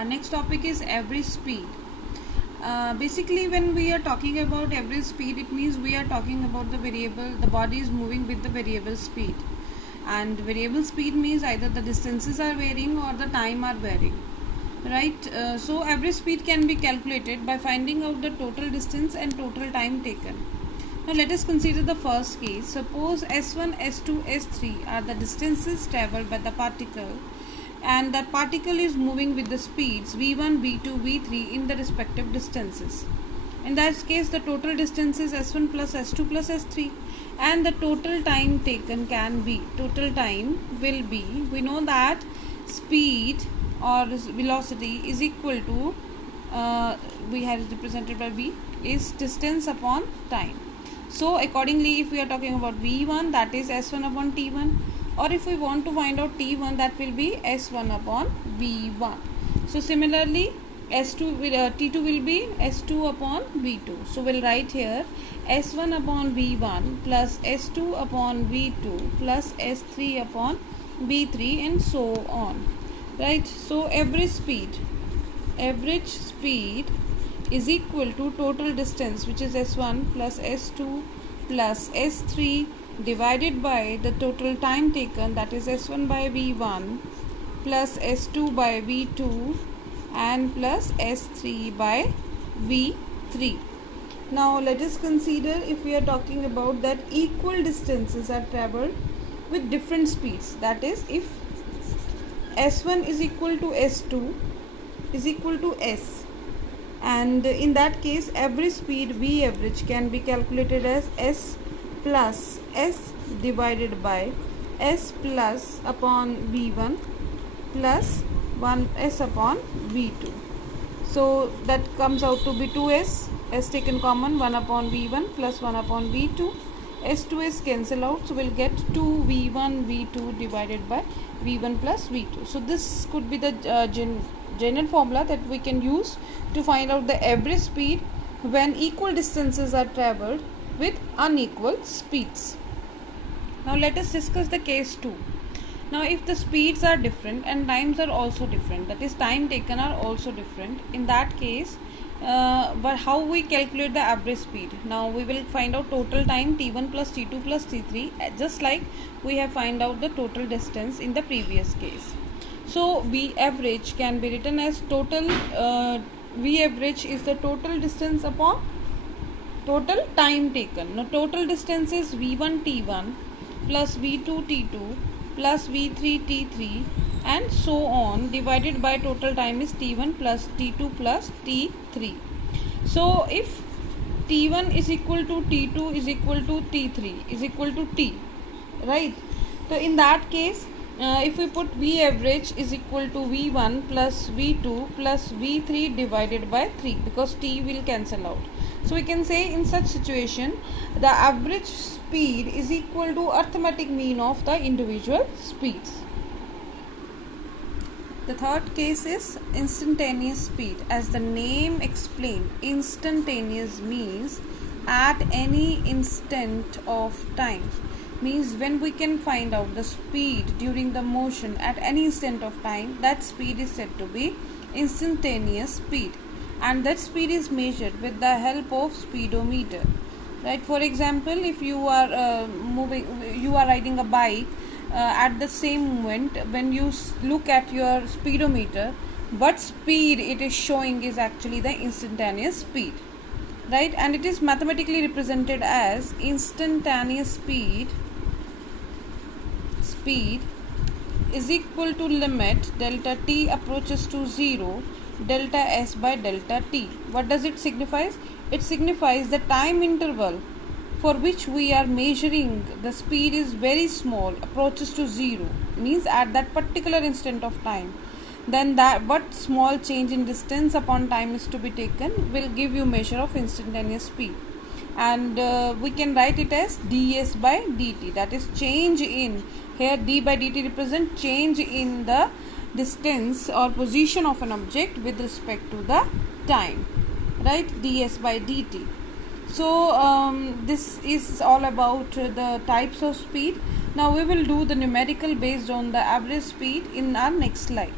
Our next topic is average speed. Basically, when we are talking about average speed, it means we are talking about the variable, the body is moving with the variable speed. And variable speed means either the distances are varying or the time are varying. Right? So average speed can be calculated by finding out the total distance and total time taken. Now let us consider the first case. Suppose S1, S2, S3 are the distances travelled by the particle, and that particle is moving with the speeds v1, v2, v3 in the respective distances. In that case, the total distance is s1 plus s2 plus s3, and the total time taken can be, total time will be, we know that speed or velocity is equal to, we have represented by v, is distance upon time. So accordingly, if we are talking about v1, that is s1 upon t1, or if we want to find out t1, that will be s1 upon v1. So similarly, t2 will be s2 upon v2. So we'll write here s1 upon v1 plus s2 upon v2 plus s3 upon v3 and so on. Right? So average speed is equal to total distance, which is s1 plus s2 plus s3 divided by the total time taken, that is s1 by v1 plus s2 by v2 and plus s3 by v3. Now let us consider if we are talking about that equal distances are travelled with different speeds, that is if s1 is equal to s2 is equal to s, and in that case average speed v average can be calculated as s plus s divided by s plus upon v1 plus 1s upon v2. So that comes out to be 2s, s taken common, 1 upon v1 plus 1 upon v2, s to s cancel out, so we'll get 2v1 v2 divided by v1 plus v2. So this could be the general formula that we can use to find out the average speed when equal distances are travelled with unequal speeds. Now let us discuss the case 2. Now if the speeds are different and times are also different, that is time taken are also different, in that case but how we calculate the average speed? Now we will find out total time t1 plus t2 plus t3, just like we have find out the total distance in the previous case. So v average can be written as total, v average is the total distance upon total time taken. Now total distance is v1 t1 plus v2 t2 plus v3 t3 and so on, divided by total time is t1 plus t2 plus t3. So if t1 is equal to t2 is equal to t3 is equal to t, right? So in that case, if we put v average is equal to v1 plus v2 plus v3 divided by 3, because t will cancel out. So we can say in such situation the average speed is equal to arithmetic mean of the individual speeds. The third case is instantaneous speed. As the name explains, instantaneous means at any instant of time. Means when we can find out the speed during the motion at any instant of time, that speed is said to be instantaneous speed, and that speed is measured with the help of speedometer. Right? For example, if you are riding a bike, at the same moment when you look at your speedometer, what speed it is showing is actually the instantaneous speed, right? And it is mathematically represented as instantaneous speed is equal to limit delta t approaches to 0 delta s by delta t. What does it signify? It signifies the time interval for which we are measuring the speed is very small, approaches to 0, means at that particular instant of time. Then that what small change in distance upon time is to be taken will give you measure of instantaneous speed, and we can write it as ds by dt, that is change in, here d by dt represent change in the distance or position of an object with respect to the time, right? ds by dt. So this is all about the types of speed. Now we will do the numerical based on the average speed in our next slide.